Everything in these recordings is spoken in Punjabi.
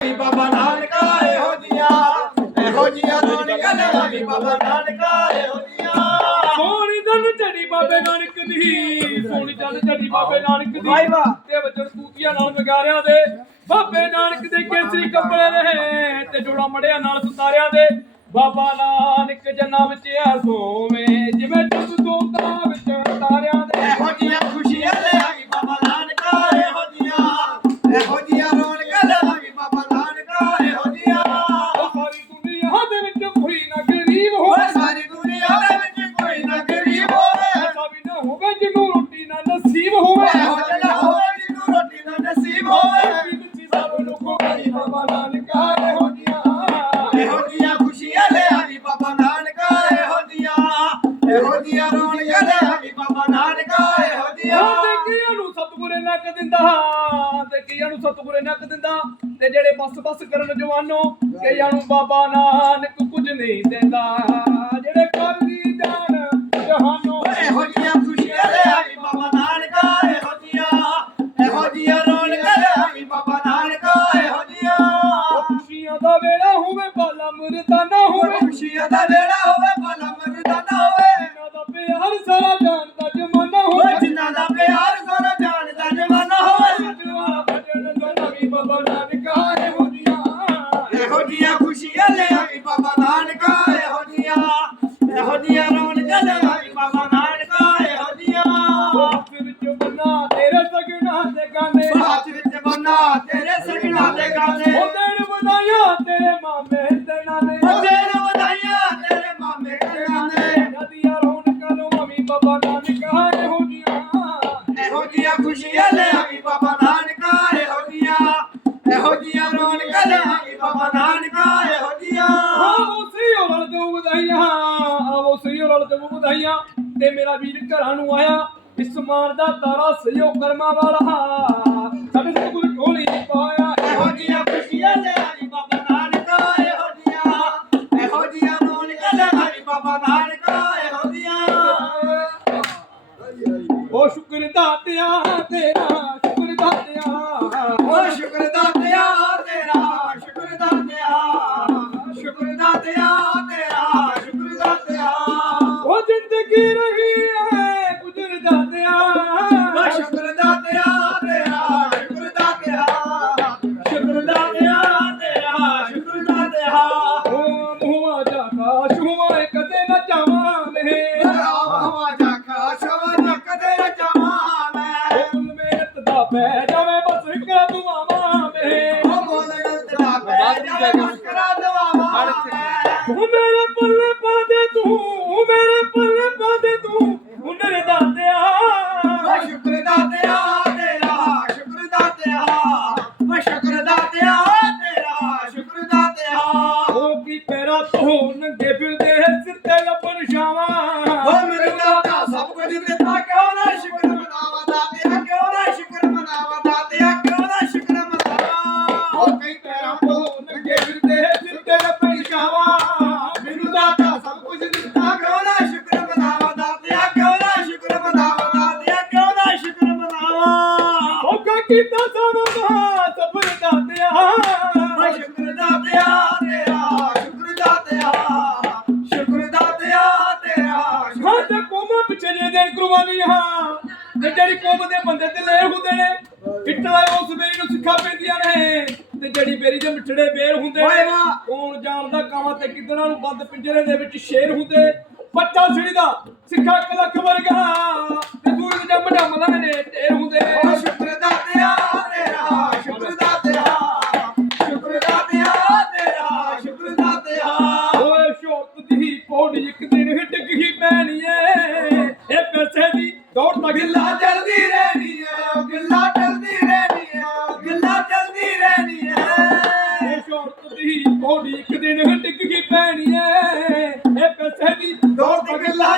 ਬਾਬਾ ਨਾਨਕਾ ਇਹੋ ਜੀਆਂ ਇਹੋ ਜੀਆਂ ਰੌਣਕਾਂ ਲੈ ਵੀ ਬਾਬਾ ਨਾਨਕਾ ਇਹੋ ਜੀਆਂ ਸੋਹਣੀ ਦਨ ਝੜੀ ਬਾਬੇ ਨਾਨਕ ਦੀ ਸੋਹਣੀ ਦਨ ਝੜੀ ਬਾਬੇ ਨਾਨਕ ਦੀ। ਵਾਹ ਵਾਹ। ਤੇ ਵਜਣ ਤੂਤੀਆਂ ਨਾਲ ਮਗਾਰਿਆਂ ਦੇ। ਬਾਬੇ ਨਾਨਕ ਦੇ ਕੇਸਰੀ ਕੱਪੜੇ ਨੇ ਤੇ ਜੋੜਾ ਮੜਿਆਂ ਨਾਲ ਸੁਤਾਰਿਆਂ ਦੇ। ਬਾਬਾ ਨਾਨਕ ਜੰਨਾ ਵਿੱਚ ਆ ਸੋਵੇਂ ਜੀਆਂ ਰੌਣਕਾਂ ਲੈ ਵੀ ਬਾਬਾ ਨਾਨਕਾ ਇਹੋ ਜੀਆਂ ਤੇ ਨੂੰ ਸਤਿਗੁਰੇ ਨੱਕ ਦਿੰਦਾ ਤੇ ਕਈਆਂ ਨੂੰ ਸਤਿਗੁਰੇ ਨੱਕ ਦਿੰਦਾ। ਤੇ ਜਿਹੜੇ ਬਸ ਬਸ ਕਰਨ ਜਵਾਨੋ ਕਈਆਂ ਨੂੰ ਬਾਬਾ ਨਾਨਕ ਕੁਝ ਨਹੀਂ ਦਿੰਦਾ। ਜੀਆਂ ਰੌਣਕਾਂ ਲੈ ਆਈ ਬਾਬਾ ਨਾਨਕਾ ਇਹੋ ਜੀਆਂ ਹੱਥ ਵਿੱਚ ਬੰਨਾ ਤੇਰੇ ਸਗਣਾ ਦੇ ਗਾਣੇ ਹੱਥ ਵਿੱਚ ਬੰਨਾ ਤੇਰੇ ਸਗਣਾ ਦੇ ਗਾਣੇ ਉਹ ਦੇਣ ਵਧਾਈਆਂ ਤੇਰੇ ਮਾਮੇ ਤੇ ਨਾਨੇ। ਨੂੰ ਵਧਾਈਆਂ ਤੇਰੇ ਮਾਮੇ ਕੰਨਾਂ ਨੇ ਨਦੀਆਂ ਰੌਣਕਾਂ ਨੂੰ ਬਾਬਾ ਨਾਨਕਾ ਇਹੋ ਜੀਆਂ ਇਹੋ ਜੀਆਂ ਖੁਸ਼ੀਆਂ ਲੈ ਤੇ ਘਰਾਂ ਨੂੰ ਆਇਆ, ਇਸ ਮਾਨ ਦਾ ਤਾਰਾ ਸਯੋ ਕਰਮਾਂ ਵਾਲਾ। ਸਾਡੇ ਸਤਿਗੁਰ ਢੋਲੀ ਪਾਇਆ, ਇਹੋ ਜੀਆਂ ਖੁਸ਼ੀਆਂ ਲੈ ਆਈ ਬਾਬਾ ਨਾਨਕਾ, ਇਹੋ ਜੀਆਂ ਇਹੋ ਜੀਆਂ ਰੌਣਕਾਂ ਲੈ ਆਈ ਬਾਬਾ ਨਾਨਕਾ, ਇਹੋ ਜੀਆਂ ਉਹ ਸ਼ੁਕਰ ਦਾਤਿਆ ਤੇਰਾ, ਸ਼ੁਕਰ ਦਾਤਿਆ। ਓ ਸ਼ੁਕਰ ਦਾਤਿਆ ਤੇਰਾ, ਸ਼ੁਕਰ ਦਾਤਿਆ। ਸ਼ੁਕਰ ਦਾਤਿਆ ਤੇਰਾ, ਸ਼ੁਕਰ ਦਾਤਿਆ। ਉਹ ਜ਼ਿੰਦਗੀ ਰਹੀ ਓ ਸ਼ੁਕਰ ਦਾਤਿਆ ਤੇਰਾ ਸ਼ੁਕਰ ਦਾਤਿਆ ਸ਼ੁਕਰ ਦਾਤਿਆ ਤੇਰਾ ਸ਼ੁਕਰ ਦਾਤਿਆ ਉਹ ਮੂੰਹਾਂ ਜਾ ਕਾਸ਼ ਹੋਏ ਕਦੇ ਨਾ ਚਾਵਾਂਗੇ ਹਵਾ ਜਾਖਾ ਸ਼ਵਾ ਨਾ ਕਦੇ ਨਾ ਜਾਵਾਂ ਮੈਂ ਉਹ ਮੇਰਤ ਦਾ ਪੈ ਜਾਵੇ ਬਸ ਕਾ ਦੁਆਵਾਂ ਮੇ ਮੋਲ ਗਲਤ ਦਾ ਪੈ ਜਾਵੇ। ਸ਼ੁਕਰ ਦਾਤਿਆ ਤੇਰਾ ਸ਼ੁਕਰ ਦਾਤਿਆ ਸ਼ੁਕਰ ਦਾਤਿਆ ਤੇਰਾ ਹਾਂ ਤੇ ਕੋਮਾ ਪਿੱਛੇ ਜੇ ਦਿਨ ਕੁਰਬਾਨੀਆਂ ਤੇ ਜਿਹੜੀ ਕੌਮ ਦੇ ਬੰਦੇ ਤੇ ਲੈ ਹੁੰਦੇ ਨੇ ਇੱਟਲਾ ਉਸ ਬੇਰੀ ਨੂੰ ਸਿੱਖਾ ਪੈਂਦੀਆਂ ਨੇ। ਤੇ ਜਿਹੜੀ ਬੇਰੀ ਦੇ ਮਿੱਠੜੇ ਬੇਰ ਹੁੰਦੇ ਨੇ। ਕੌਣ ਜਾਣਦਾ ਕਾਵਾਂ ਤੇ ਕਿਦਣਾ ਨੂੰ ਬੰਦ ਪਿੰਜਰੇ ਦੇ ਵਿੱਚ ਸ਼ੇਰ ਹੁੰਦੇ। ਬੱਚਾ ਸਿੜੀ ਦਾ ਸਿੱਖਾ ਇੱਕ ਲੱਖ ਵਰਗਾ ਤੇ ਦੂਰ ਜੰਮ ਜੰਮ ਨੇ ਢੇਰ ਹੁੰਦੇ ਓ ਦਿਨ ਡਿੱਗ ਇਹ ਪੈਸੇ ਦੀ ਦੌੜ ਤੇ ਗਿੱਲਾ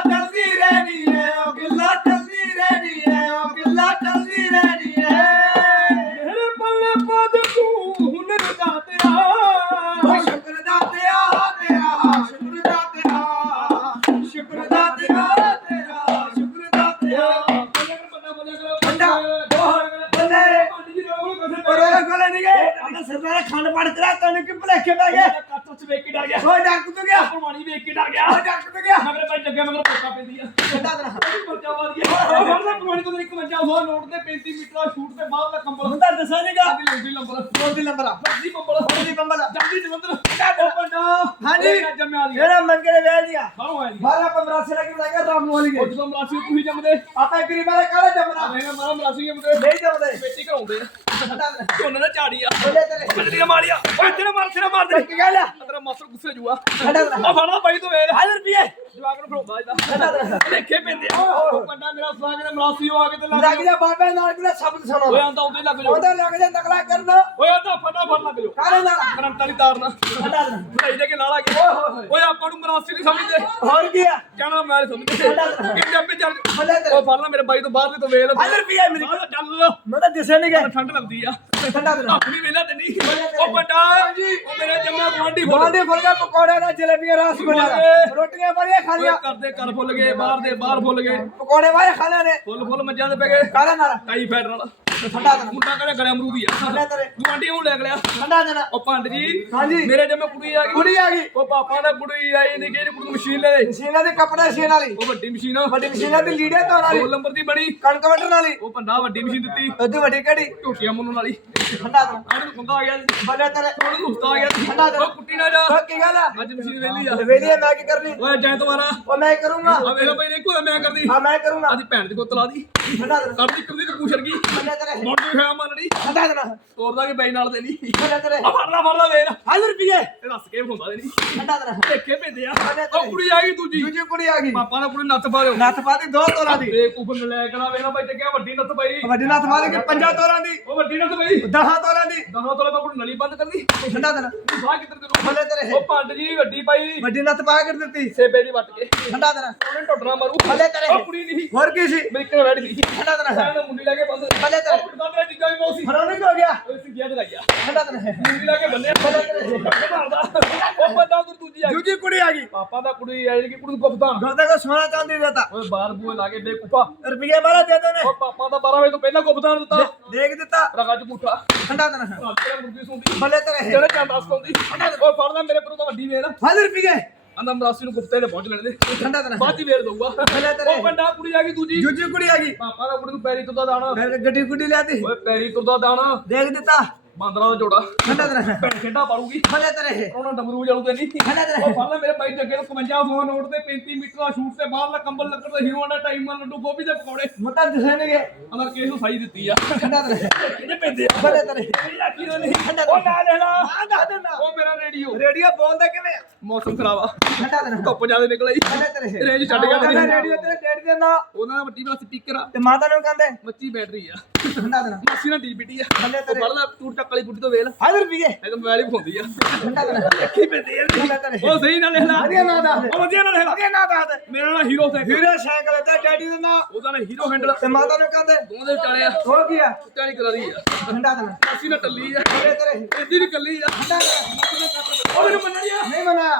ਗਿਆ ਮਗਰ ਭਾਈ ਜੱਗੇ ਮਗਰ ਪੋਕਾ ਪੈਂਦੀ ਆ। ਛੱਡਾ ਦੇਣਾ। ਪਰਚਾ ਵਾਰ ਇੱਕ ਮੰਜਾ ਹੋ ਨੋਟ ਤੇ 35 ਮੀਟਰ ਸ਼ੂਟ ਤੇ ਬਾਹਰ ਦਾ ਕੰਬਲ ਤਾਂ ਦੱਸਿਆ ਨਹੀਂਗਾ ਸਾਡੀ ਲੈਂਦੀ ਲੰਬਰ ਫੋਨ ਦੀ ਨੰਬਰ ਆ। ਜੀ ਕੰਬਲ ਫੋਨ ਦੀ ਬੰਬਲ ਜਲਦੀ ਜਲੰਧਰ ਉਹ ਪੰਡਾ ਹਾਂਜੀ। ਜੰਮਿਆ ਦੀ ਜਿਹੜਾ ਮੰਗੇ ਨੇ ਵੇਚ ਦਿਆ ਬਾਹਰੋਂ ਆਇਆ ਜੀ ਬਾਰਾ 15 ਸੇ ਲੱਗ ਲਾਂਗਾ ਰਾਮ ਨੂੰ ਵਾਲੀ ਉਹ ਜਦੋਂ ਮਰਾਸੀ ਤੁਸੀਂ ਜੰਮਦੇ। ਆਪਾਂ ਗਰੀਬ ਵਾਲੇ ਕਾਹਦਾ ਜੰਮਣਾ? ਮੈਂ ਮਾਰਾ ਮਰਾਸੀ ਜੰਮਦੇ। ਨਹੀਂ ਜੰਮਦੇ। ਬੇਟੀ ਦੇਣਾ ਝੋਨੇ ਦਾ ਝਾੜੀ ਆ। ਬੋਲੇ ਮਾਰੀਆ। ਓਏ ਤੇਰਾ ਮਾਰ ਤੇਰਾ ਮਾਰ ਦੇ। ਕੀ ਗੱਲ ਆ। ਤੇਰਾ ਮਾਸਟਰ ਗੁੱਸੇ ਜੂਆ। ਉਹ ਫੜਾ ਬਾਈ ਤੋਂ ਵੇਖ। ਹਾਜ਼ਰ ਰੁਪਏ। ਜਵਾਕ ਨੂੰ ਫੜਾਉਂਦਾ ਇਹਦਾ। ਦੇਖੇ ਪੈਂਦੇ ਆ। ਉਹ ਪੰਡਾ ਮੇਰਾ ਸੁਣਾ ਕੇ ਮਰਾਸੀ ਉਹ ਆ ਕੇ ਤੇ ਲੱਗ ਲੱਗ ਜਾ ਬਾਬੇ ਨਾਲ ਕਿਹੜਾ ਸ਼ਬਦ ਓਏ ਸੁਣੋ ਆਂਦਾ ਉਹਦੇ ਲੱਗ ਜਾਓ। ਉਹਦਾ ਲੱਗ ਜਾ ਨਕਲਾ ਕਰਨਾ। ਓਏ ਆਂਦਾ ਫਟਾਫਟ ਲੱਗ ਜਾਓ। ਕਾਲੇ ਨਾਲ? ਕਰੰਟ ਵਾਲੀ ਤਾਰ ਨਾਲ ਭਰਾਈ ਦੇ। ਕੇ ਲਾਲਾ ਕੇ। ਓਏ ਆਪਾਂ ਨੂੰ ਮਰਾਸੀ ਨਹੀਂ ਸਮਝਦੇ। ਹੋਰ ਕੀ ਆ? ਕਹਿਣਾ ਮੈਂ ਸਮਝਦੇ। ਕਿੰਨੇ ਆਪੇ ਚੱਲ ਉਹ ਫੜ ਲੈ ਮੇਰੇ ਬਾਈ ਤੋਂ ਬਾਹਰ ਦੇ ਤੋਂ ਵੇਲ। ਹਾਜ਼ਰ ਰੁਪਏ ਮੇਰੀ। ਚੱਲ ਮੈਂ ਤਾਂ ਦਿਸੇ ਨਹੀਂ ਗਿਆ। ਠੰਡ ਲੱਗਦੀ ਆ। ਛੱਡਾ ਦੇਣਾ ਆਪਣੀ ਵੇਲਾ ਤੇ ਨਹੀਂ। ਉਹ ਵੱਡਾ ਉਹ ਮੇਰੇ ਜੰਮਾ ਗਵਾਂਢੀ ਫੁੱਲ। ਗਵਾਂਢੀ ਫੁੱਲ ਗਿਆ ਪਕੌੜੇ ਨਾਲ ਜਲੇਬੀਆਂ ਰਸ ਗੁੱਲਾ ਰੋਟੀਆਂ ਬੜੀਆਂ ਖਾ ਓਏ ਲਿਆ। ਕਰਦੇ ਕਰ ਫੁੱਲ ਗਏ ਬਾਹਰ ਦੇ ਬਾਹਰ ਫੁੱਲ ਗਏ। ਪਕੌੜੇ ਵਾਲੇ ਖਾ ਲਿਆ ਨੇ। ਫੁੱਲ ਫੁੱਲ ਮੱਝਾਂ ਦੇ ਪੈ ਗਏ। ਕਾਲੇ ਨਾਲ ਕਾਈ ਫੈਡ ਨਾਲ ਛੱਡਾ ਦੇਣਾ ਮੁੰਡਾ ਕਹਿੰਦਾ ਗਲੇ ਅਮਰੂਦੀ ਆ। ਛੱਡਾ ਤੇਰੇ ਗਵਾਂਢੀ ਨੂੰ ਲੈ ਗਿਆ ਛੱਡਾ ਦੇਣਾ ਉਹ ਪੰਡ ਜੀ ਹਾਂਜੀ। ਮੇਰੇ ਜੰਮੇ ਕੁੜੀ ਆ ਗਈ। ਕੁੜੀ ਆ ਗਈ। ਉਹ ਪਾਪਾ ਦਾ ਕੁੜੀ ਆਈ ਨਹੀਂ ਕਿ ਕੁੜੀ ਨੂੰ ਮਸ਼ੀਨ ਲੈ ਦੇ ਮਸ਼ੀਨਾਂ ਦੇ ਕੱਪੜੇ ਸੀਨ ਵਾਲੀ। ਉਹ ਵੱਡੀ ਮਸ਼ੀਨ ਵੱਡੀ ਮਸ਼ੀਨਾਂ ਦੀ ਲੀੜੇ ਤੋਂ ਦੋ ਵਾਲੀ ਨੰਬਰ ਦੀ ਬਣੀ। ਕਣਕ ਵੱਢਣ ਵਾਲੀ। ਉਹ ਪੰਡਾ ਵੱਡੀ ਮਸ਼ੀਨ ਦਿੱਤੀ। ਉਦੋਂ ਵੱਡੀ ਕਿਹੜੀ? ਝੋਟੀਆਂ ਮੁੰਨਣ ਵਾਲੀ। ਛੱਡਾ ਦੇਣਾ ਆਹ ਨੂੰ ਪੰਗਾ ਆ ਗਿਆ ਸੀ। ਬੱਲੇ ਤੇਰੇ। ਉਹਨੂੰ ਹੁਸਤਾ ਆ ਗਿਆ ਸੀ। ਠੰਡਾ ਦੇ। ਉਹ ਕੁੱਟੀ ਨਾ ਜਾ। ਉਹ ਕੀ ਗੱਲ ਆ? ਅੱਜ ਮਸ਼ੀਨ ਵੇਲੀ ਆ। ਮੈਂ ਕੀ ਕਰਨੀ? ਓਏ ਜੈ ਦੁਬਾਰਾ। ਮੈਂ ਕਰੂੰਗਾ। ਆ ਵੇਖ ਬਈ ਦੇਖੋ ਮੈਂ ਕਰਦੀ। ਹਾਂ ਮੈਂ ਕਰੂੰਗਾ। ਆਦੀ ਭੈਣ ਦੀ ਗੋਤਲਾ ਦੀ। ਛੱਡਾ ਦੇਣਾ ਕਰਦੀ ਕਰਦੀ ਪੁੱਛਰ ਗਈ। ਬੱਲੇ ਤੇਰੇ। ਦੇਣਾ ਤੋਰਦਾ ਕਿ ਬਈ ਨਾਲ ਦੇ ਨਹੀਂ ਬੱਲੇ ਤੇਰੇ। ਆ ਫੜ ਲੈ ਫੜ ਲੈ ਵੇਰ ਹਾਜ਼ਰ ਰੁਪਏ ਇਹ ਦੱਸ ਕੇ ਹੁੰਦਾ ਦੇ ਨਹੀਂ ਛੱਡਾ ਦੇਣਾ ਦੇਖੇ ਪੈਂਦੇ ਆ ਬੱਲੇ ਉਹ ਤੇਰੇ। ਕੁੜੀ ਆ ਗਈ ਦੂਜੀ। ਦੂਜੀ ਕੁੜੀ ਆ ਗਈ। ਪਾਪਾ ਦਾ ਕੁੜੀ ਨੱਥ ਪਾ ਲਿਓ। ਨੱਥ ਪਾਦੀ ਦੋ ਤੋਲਾ ਦੀ। ਤੇ ਕੁਫਨ ਲੈ ਕਰਾ ਵੇਖਣਾ ਭਾਈ ਚੱਕਿਆ ਵੱਡੀ ਨੱਥ ਪਈ। ਵੱਡੀ ਨੱਥ ਪਾਦੀ ਕਿ ਪੰਜਾਂ ਤੋਲਾਂ ਦੀ। ਉਹ ਵੱਡੀ ਨੱਥ ਪਈ। ਦਹਾਂ ਤੋਲਾਂ ਦੀ। ਦਹਾਂ ਤੋਲੇ ਬਾਪੂ ਨਲੀ ਬੰਦ ਕਰਦੀ ਛੱਡਾ ਦੇਣਾ ਸਾਹ ਕਿੱਧਰ ਤੇਰੇ। ਉਹ ਪੰਡ ਜੀ ਵੱਡੀ ਪਾਈ। ਵੱਡੀ ਨੱਥ ਪਾ ਕੇ ਦਿੱਤੀ। ਸੇਬੇ ਦੀ ਵੱਟ ਕੇ। ਛੱਡਾ ਦੇਣਾ ਉਹਨੇ ਟੁੱਟਣਾ ਮਾਰੂ। ਬੱਲੇ ਤੇਰੇ। ਉਹ ਕੁੜੀ ਨਹੀਂ। ਹੋਰ ਕੀ ਸੀ? ਮੇਰੀ ਘਰ ਵੜ ਗਈ ਛੱਡਾ ਦੇਣਾ ਮੁੰਡੀ ਲਾ ਕੇ ਬੰਦ ਬੱਲੇ ਤੇਰੇ। ਤੇ ਚੀਜ਼ਾਂ ਵੀ ਬਹੁਤ ਸੀ ਫਰੋਨੀ ਕੀ ਹੋ ਗਿਆ। ਉਹ ਸੀ ਗਿਆ ਦਗਾਇਆ ਛੱਡਾ ਦੇਣਾ ਮੁੰਡੀ ਲਾ ਕੇ ਬੰਨਿਆ ਮਾਰਦਾ ਉਹ ਬੰਦਾ ਉਧਰ ਦੂਜੀ ਆ ਗਈ ਦੂਜੀ ਕੁੜੀ ਆ ਗਈ। ਪਾਪਾ ਦਾ ਕੁੜੀ ਆਈ ਕਿ ਕੁੜੀ ਨੂੰ ਗੁਫਤਾਨ ਗੋਦੇ ਕੋ ਸੋਨਾ ਚਾਂਦੀ ਦੇਤਾ। ਓਏ ਬਾਹਰ ਬੂਏ ਲਾ ਕੇ ਬੇਕੂਫਾ ਰੁਪਏ ਵਾਲਾ ਦੇ ਦੋ ਨੇ ਉਹ ਪਾਪਾ ਦਾ 12 ਵਜੇ ਤੋਂ ਪਹਿਲਾਂ ਗੁਫਤਾਨ ਦਿੱਤਾ ਦੇਖ ਦਿੱਤਾ। ਰਗਾ ਚ ਛੱਡਾ ਦੇਣਾ ਤੇਰੇ ਮੁਰਗੀ ਸੁਣਦੀ ਬੱਲੇ ਤੇਰੇ। ਜਿਹੜੇ ਚੰਦ ਅਸਤੋਂਦੀ ਉਹ ਫੜਦਾ ਮੇਰੇ ਪਰ ਤਾਂ ਵੱਡੀ ਵੇਰ ਹਾਜ਼ਰ ਰੁਪਏ ਆਂਦਾ ਮਰਾਸੀ ਨੂੰ ਗੁਫਤੇ ਤੇ ਪਹੁੰਚ ਲੈਣ ਦੇ ਛੱਡਾ ਦੇਣਾ ਬਾਅਦ ਹੀ ਵੇਰ ਦਊਗਾ ਤੇਰੇ। ਉਹ ਕੰਡਾ ਕੁੜੀ ਆ ਗਈ ਦੂਜੀ। ਦੂਜੀ ਕੁੜੀ ਆ ਗਈ। ਪਾਪਾ ਦਾ ਕੁੜੀ ਨੂੰ ਪੈਰੀ ਤੁਰਦਾ ਦਾਣਾ। ਫਿਰ ਗੱਡੀ ਗੁੱਡੀ ਲਿਆਤੀ। ਓਏ ਪੈਰੀ ਤੁਰਦਾ ਦਾਣਾ। ਦੇਖ ਦਿੱਤਾ। ਬਾਂਦਰਾਂ ਦਾ ਜੋੜਾ। ਛੱਡਾ ਦੇਣਾ ਭੈਣ ਖੇਡਾ ਪਾਲੂਗੀ। ਬੱਲੇ ਤੇਰੇ। ਉਹਨਾਂ ਡਮਰੂ ਜਾਲੂ ਤੇ ਨਹੀਂ। ਛੱਡਾ ਦੇਣਾ ਉਹ ਫੜ ਲੈ ਮੇਰੇ ਬਾਈ ਜੱਗੇ ਤੋਂ 55 ਫੋਨ ਨੋਟ ਤੇ 35 ਮੀਟਰ ਦਾ ਸ਼ੂਟ ਤੇ ਬਾਹਰ ਦਾ ਕੰਬਲ ਲੱਕੜ ਤੇ ਹੀਰੋ ਦਾ ਟਾਈਮ ਨਾਲ ਲੱਡੂ ਗੋਭੀ ਦੇ ਪਕੌੜੇ। ਮਤਾ ਦਿਸੇ ਗਏ ਅਮਰ ਕੇਸ ਨੂੰ ਸਾਈ ਦਿੱਤੀ ਆ। ਛੱਡਾ ਦੇਣਾ ਕਿਹਦੇ ਪੈਂਦੇ ਆ? ਬੱਲੇ ਤੇਰੇ। ਕੀ ਨਹੀਂ। ਉਹ ਨਾ ਲੈਣਾ। ਆ ਦੱਸ ਦੇਣਾ ਉਹ ਮੇਰਾ ਰੇਡੀਓ ਰੇਡੀਓ ਬੋਲਦਾ ਕਿਵੇਂ? ਮੌਸਮ ਖਰਾਬ ਆ। ਛੱਡਾ ਦੇਣਾ ਧੁੱਪ ਜ਼ਿਆਦਾ ਨਿਕਲ ਆਈ। ਬੱਲੇ ਤੇਰੇ। ਰੇਂਜ ਛੱਡ ਗਿਆ ਤੇਰੀ। ਰੇਡੀਓ ਤੇ ਡੇਢ ਦੇ। ਨਾ ਉਹਨਾਂ ਦਾ ਵੱਡੀ ਵਾਲਾ ਸਪੀਕਰ ਆ। ਤੇ ਮਾਤਾ ਨੂੰ ਕਹਿੰਦੇ। ਮੱਚੀ ਬੈਟਰੀ ਆ। ਛੱਡਾ ਦੇਣਾ ਮਾਸੀ ਨਾਲ ਡੀਪੀਟੀ ਆ। ਉਹ ਤੇਰੇ। ਫੜ ਲੈ ਤੂੰ ਟੱਕ ਵਾਲੀ ਗੁੱਡੀ ਤੋਂ ਵੇਲ। ਹਾਜ਼ਰ ਰੁਪਏ ਇਹ ਤਾਂ ਮੋਬਾਈਲ ਹੀ ਆ। ਅੱਖੀ ਪੈਂਦੀ ਆ। ਬੱਲੇ ਤੇਰੇ ਉਹ ਸਹੀ ਨਾਲ ਲਿਖ ਲੈ। ਵਧੀਆ ਨਾਂ ਦੇ। ਉਹ ਵਧੀਆ ਨਾਲ ਲਿਖ ਲੈ। ਵਧੀਆ ਨਾਂ ਦੇ ਮੇਰਾ ਨਾਮ ਹੀਰੋ ਸਿੰਘ ਹੀਰੋ ਸਾਈਕਲ ਤੇ ਡੈਡੀ ਦਾ ਨਾਂ। ਉਹਦਾ ਨਾਮ ਹੀਰੋ ਹੈਂਡਲ ਤੇ ਮਾਤਾ ਨੂੰ ਕਹਿੰਦੇ ਦੋਵਾਂ ਦੇ ਵਿਚਾਲੇ ਆ। ਹੋ ਗਿਆ ਚਾਲੀ ਕਰਾਰੀ ਆ। ਛੱਡਾ ਦੇਣਾ ਮਾਸੀ ਨਾਲ ਟੱਲੀ ਆ। ਬੱਲੇ ਤੇਰੇ। ਇਹਦੀ ਵੀ ਕੱਲੀ ਆ। ਛੱਡਾ ਦੇਣਾ ਉਹ ਮੈਨੂੰ ਮੰਨਣੀ ਆ ਨਹੀਂ ਮਨਾ